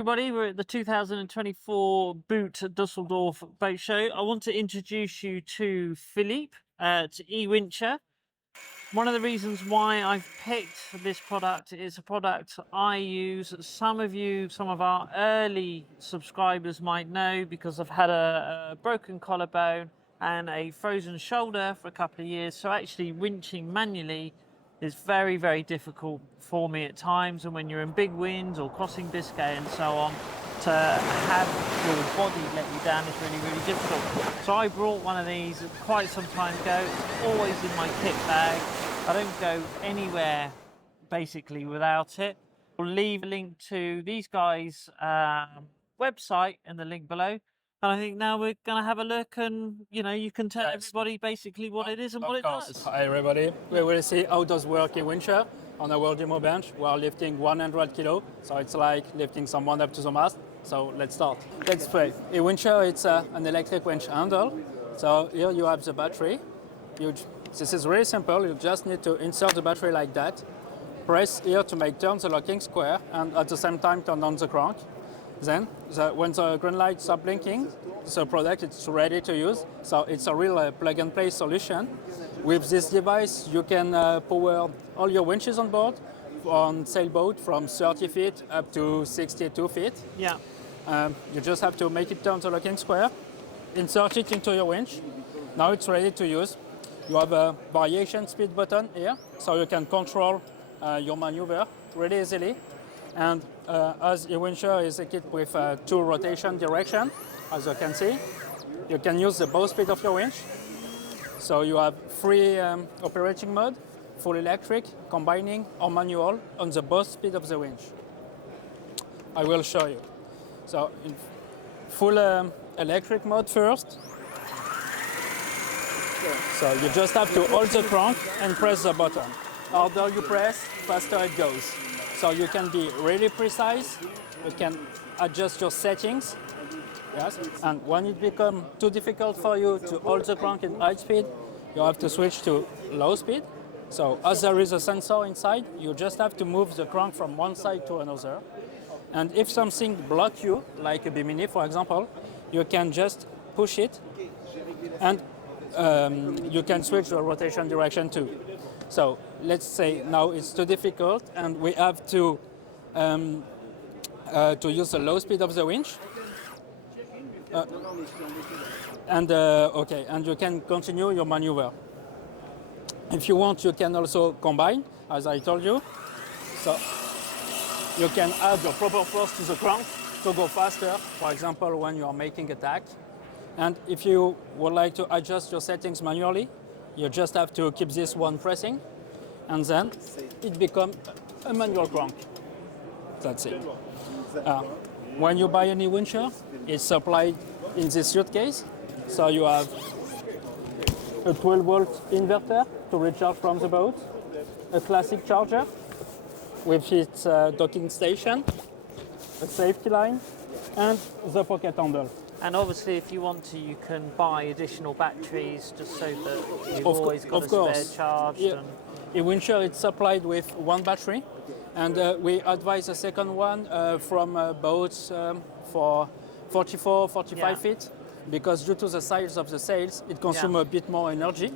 Everybody, we're at the 2024 Boot Dusseldorf Boat Show. I want to introduce you to Philippe at Ewincher. One of the reasons why I've picked this product is a product I use. Some of our early subscribers might know because I've had a broken collarbone and a frozen shoulder for a couple of years. So actually winching manually is very, very difficult for me at times, and when you're in big winds or crossing Biscay and so on, to have your body let you down is really, really difficult. So I brought one of these quite some time ago. It's always in my kit bag. I don't go anywhere basically without it. I'll leave a link to these guys' website in the link below. And I think now we're going to have a look, and you can tell everybody basically what it is and what it does. Hi everybody. We will see how does work Ewincher on our demo bench. We are lifting 100 kilo, so it's like lifting someone up to the mast. So let's start. Let's play. Ewincher, it's an electric winch handle. So here you have the battery. This is really simple. You just need to insert the battery like that. Press here to make turn the locking square, and at the same time turn on the crank. Then, when the green lights are blinking, the product is ready to use. So it's a real plug-and-play solution. With this device, you can power all your winches on board on Sailboat from 30 feet up to 62 feet. Yeah. You just have to make it turn the locking square, insert it into your winch. Now it's ready to use. You have a variation speed button here, so you can control your maneuver really easily. And as Ewincher is equipped with 2 rotation direction, as you can see, you can use the bow speed of your winch. So you have 3 operating mode, full electric, combining, or manual on the bow speed of the winch. I will show you. So in full electric mode first. So you just have to hold the crank and press the button. The harder you press, faster it goes. So you can be really precise, you can adjust your settings, yes. And when it becomes too difficult for you to hold the crank in high speed, you have to switch to low speed. So as there is a sensor inside, you just have to move the crank from one side to another. And if something blocks you, like a bimini for example, you can just push it, and you can switch the rotation direction too. So let's say now it's too difficult and we have to use the low speed of the winch. And you can continue your maneuver. If you want, you can also combine, as I told you. So you can add your proper force to the crank to go faster, for example, when you are making a tack. And if you would like to adjust your settings manually, you just have to keep this one pressing, and then it becomes a manual crank. That's it. When you buy any Ewincher, it's supplied in this suitcase. So you have a 12-volt inverter to recharge from the boat, a classic charger with its docking station, a safety line, and the pocket handle. And obviously, if you want to, you can buy additional batteries just so that you've always got a spare charged. Yeah. Ewincher is supplied with 1 battery, and we advise a second one from boats for 44, 45 feet, because due to the size of the sails, it consumes a bit more energy.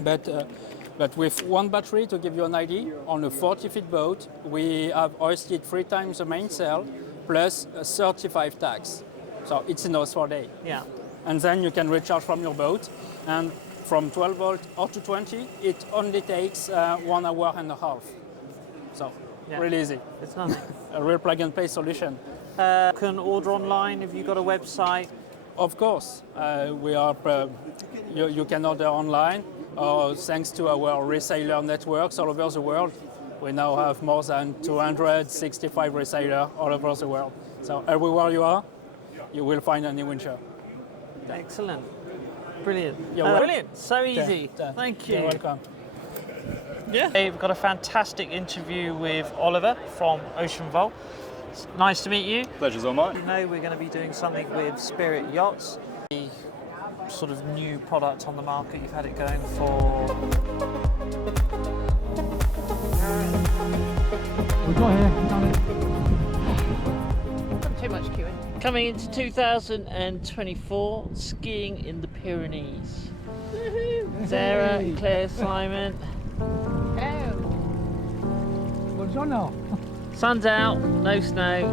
But with 1 battery, to give you an idea, on a 40-feet boat, we have hoisted 3 times the mainsail plus 35 tacks. So it's enough for a day. Yeah. And then you can recharge from your boat. And from 12 volt or to 20, it only takes 1 hour and a half. So really easy. It's nothing. A real plug and play solution. You can order online if you've got a website. Of course. You can order online, thanks to our reseller networks all over the world. We now have more than 265 resellers all over the world. So everywhere you are, you will find an Ewincher. Excellent. Brilliant. Brilliant. So easy. Thank you. You're welcome. Yeah. We've got a fantastic interview with Oliver from Ocean Vault. It's nice to meet you. Pleasure's all mine. You know we're going to be doing something with Spirit Yachts. The sort of new product on the market. You've had it going for... We've got here. much, Kieran. Coming into 2024, skiing in the Pyrenees. Sarah, Claire, Simon. Hello. Buongiorno. Sun's out, no snow.